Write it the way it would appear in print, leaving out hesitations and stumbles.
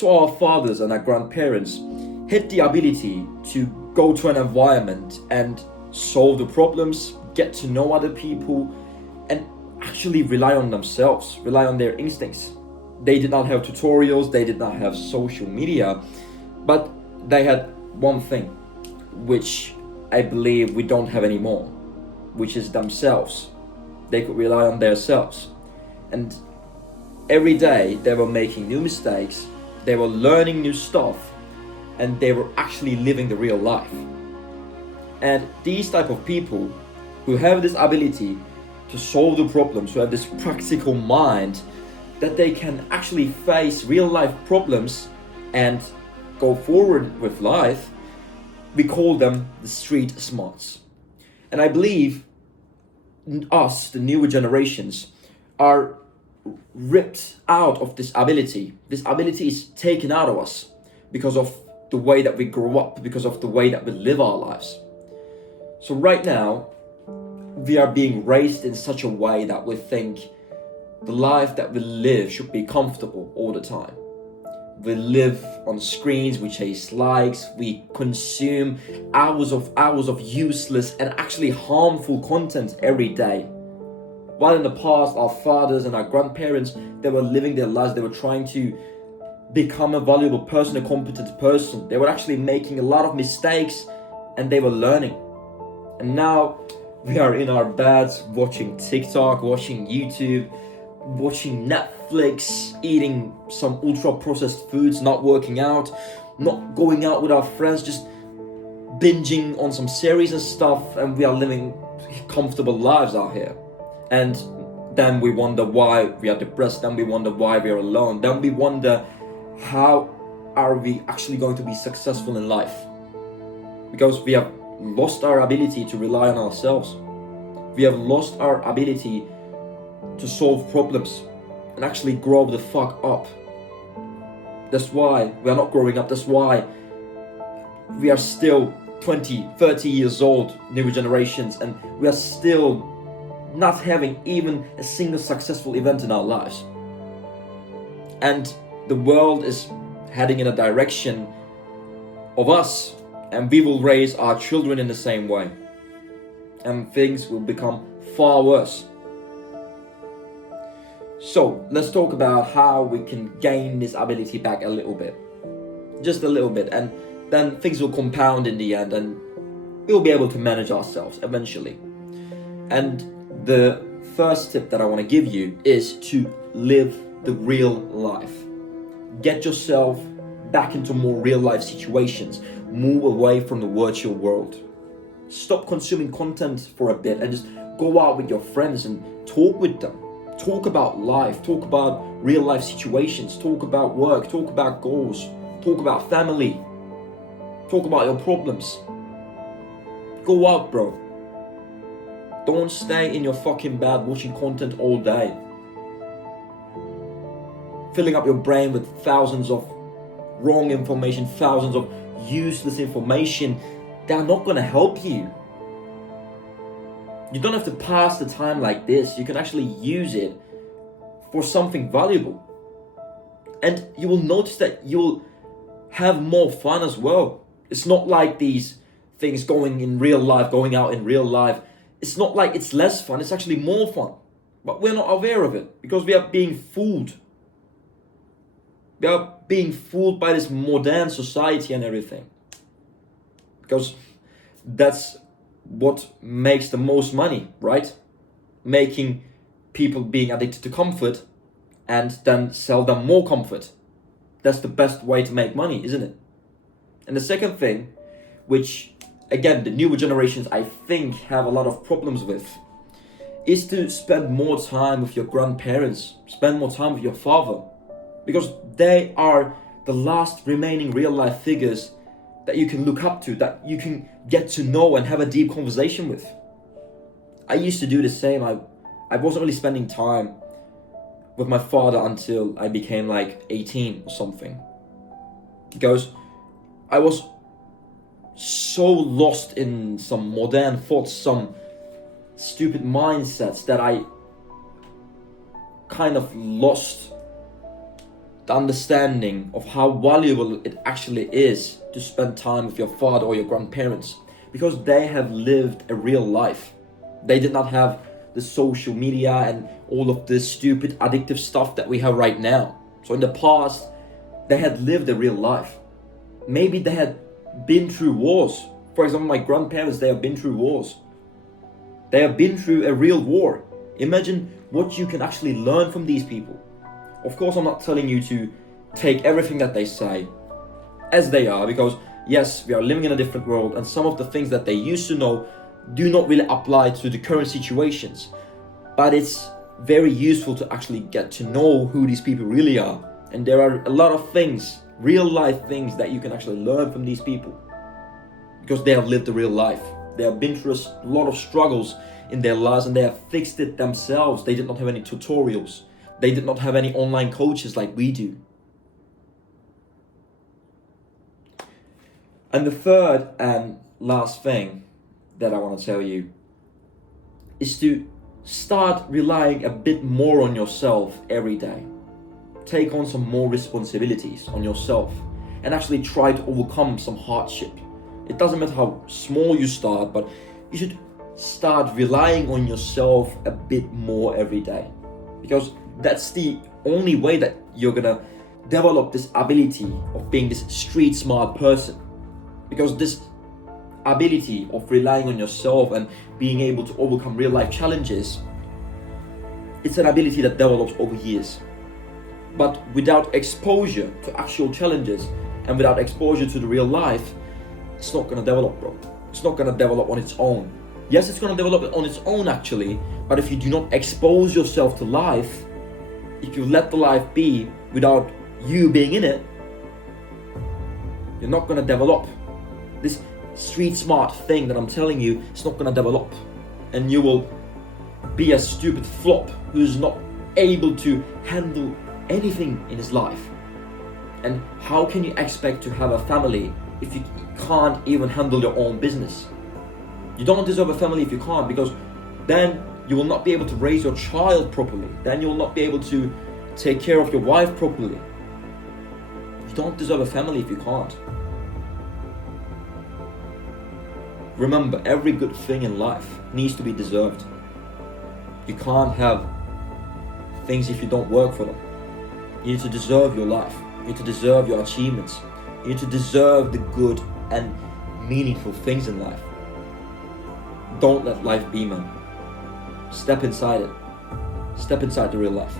So our fathers and our grandparents had the ability to go to an environment and solve the problems, get to know other people, and actually rely on themselves, rely on their instincts. They did not have tutorials, they did not have social media, but they had one thing, which I believe we don't have anymore, which is themselves. They could rely on themselves. And every day they were making new mistakes, they were learning new stuff, and they were actually living the real life. And these type of people who have this ability to solve the problems, who have this practical mind, that they can actually face real life problems and go forward with life, we call them the street smarts. And I believe us, the newer generations, are ripped out of this ability. This ability is taken out of us because of the way that we grow up, because of the way that we live our lives. So right now, we are being raised in such a way that we think the life that we live should be comfortable all the time. We live on screens, we chase likes, we consume hours of useless and actually harmful content every day. While in the past, our fathers and our grandparents, they were living their lives, they were trying to become a valuable person, a competent person. They were actually making a lot of mistakes and they were learning. And now we are in our beds watching TikTok, watching YouTube, watching Netflix, eating some ultra-processed foods, not working out, not going out with our friends, just binging on some series and stuff, and we are living comfortable lives out here. And then we wonder why we are depressed, then we wonder why we are alone, then we wonder how are we actually going to be successful in life? Because we have lost our ability to rely on ourselves. We have lost our ability to solve problems and actually grow the fuck up. That's why we are not growing up. That's why we are still 20, 30 years old, newer generations, and we are still not having even a single successful event in our lives. And the world is heading in a direction of us, and we will raise our children in the same way. And things will become far worse. So let's talk about how we can gain this ability back a little bit. Just a little bit, and then things will compound in the end and we'll be able to manage ourselves eventually. And the first tip that I want to give you is to live the real life. Get yourself back into more real life situations. Move away from the virtual world. Stop consuming content for a bit and just go out with your friends and talk with them. Talk about life, talk about real life situations, talk about work, talk about goals, talk about family, talk about your problems. Go out, bro. Don't stay in your fucking bed watching content all day, filling up your brain with thousands of wrong information, thousands of useless information that are not gonna help you. You don't have to pass the time like this. You can actually use it for something valuable. And you will notice that you'll have more fun as well. It's not like these things going out in real life. It's not like it's less fun, it's actually more fun. But we're not aware of it because we are being fooled. We are being fooled by this modern society and everything. Because that's what makes the most money, right? Making people being addicted to comfort and then sell them more comfort. That's the best way to make money, isn't it? And the second thing, which again the newer generations I think have a lot of problems with, is to spend more time with your grandparents, spend more time with your father, because they are the last remaining real life figures that you can look up to, that you can get to know and have a deep conversation with. I used to do the same. I wasn't really spending time with my father until I became like 18 or something, because I was so lost in some modern thoughts, some stupid mindsets, that I kind of lost the understanding of how valuable it actually is to spend time with your father or your grandparents, because they have lived a real life. They did not have the social media and all of this stupid addictive stuff that we have right now. So in the past, they had lived a real life. Maybe they had been through wars. For example, my grandparents, they have been through wars. They have been through a real war. Imagine what you can actually learn from these people. Of course, I'm not telling you to take everything that they say as they are, because yes, we are living in a different world, and some of the things that they used to know do not really apply to the current situations. But it's very useful to actually get to know who these people really are. And there are a lot of things, real life things, that you can actually learn from these people, because they have lived a real life. They have been through a lot of struggles in their lives, and they have fixed it themselves. They did not have any tutorials. They did not have any online coaches like we do. And the third and last thing that I want to tell you is to start relying a bit more on yourself every day. Take on some more responsibilities on yourself and actually try to overcome some hardship. It doesn't matter how small you start, but you should start relying on yourself a bit more every day, because that's the only way that you're gonna develop this ability of being this street smart person. Because this ability of relying on yourself and being able to overcome real life challenges, it's an ability that develops over years. But without exposure to actual challenges and without exposure to the real life, it's not gonna develop, bro. It's not gonna develop on its own. Yes, it's gonna develop on its own actually, but if you do not expose yourself to life, if you let the life be without you being in it, you're not gonna develop. This street smart thing that I'm telling you, it's not gonna develop. And you will be a stupid flop who's not able to handle anything in his life. And how can you expect to have a family if you can't even handle your own business? You don't deserve a family if you can't, because then you will not be able to raise your child properly. Then you will not be able to take care of your wife properly. You don't deserve a family if you can't. Remember, every good thing in life needs to be deserved. You can't have things if you don't work for them. You need to deserve your life. You need to deserve your achievements. You need to deserve the good and meaningful things in life. Don't let life be, man. Step inside it. Step inside the real life.